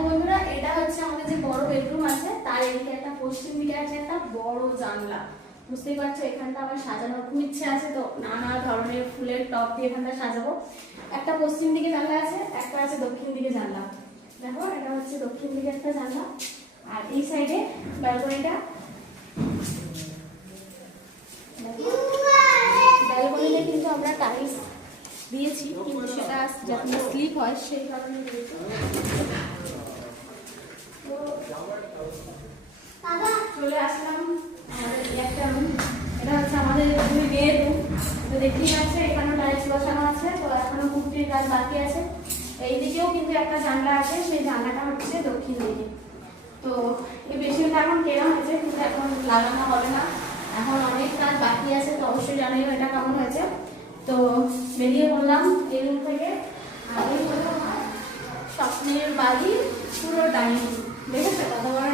দেখো বন্ধুরা, এটা হচ্ছে আমাদের যে বড় বেডরুম আছে তার এদিকে একটা পশ্চিম দিকে আছে একটা বড় জানলা। বুঝতেই পারছো এখানটা আমার সাজানোর খুব ইচ্ছে আছে, তো নানা ধরনের ফুলের টব দিয়ে এখানটা সাজাবো। একটা পশ্চিম দিকে জানলা আছে, একটা আছে দক্ষিণ দিকে জানলা। দেখো এটা হচ্ছে দক্ষিণ দিকে একটা জানলা, আর এই সাইডে ব্যালকনিটা। ব্যালকনিতে কিন্তু আমরা টাইলস দিয়েছি, কিন্তু সেটা যাতে স্লিপ হয় সেই কারণে দিয়েছি। চলে আসলাম আমাদের একটা রুম। এটা হচ্ছে আমাদের দুই মেয়ের রুম। তো দেখতেই পাচ্ছে এখানে টাইলস বসানো আছে, তো এখনো পুটির কাজ বাকি আছে। এইদিকেও কিন্তু একটা জানলা আছে, সেই জানলাটা হচ্ছে দক্ষিণ দিকে। তো এই বেসিনটা এখন কেনা হয়েছে, কিন্তু এখন লাগানো হবে না, এখন অনেক কাজ বাকি আছে। তো অবশ্যই জানাইও এটা কেমন হয়েছে। তো বেরিয়ে পড়লাম এই রুম থেকে। আর এই হলো আমার স্বপ্নের বাড়ি, পুরো ডাইনিং। দেখেছো কত বড়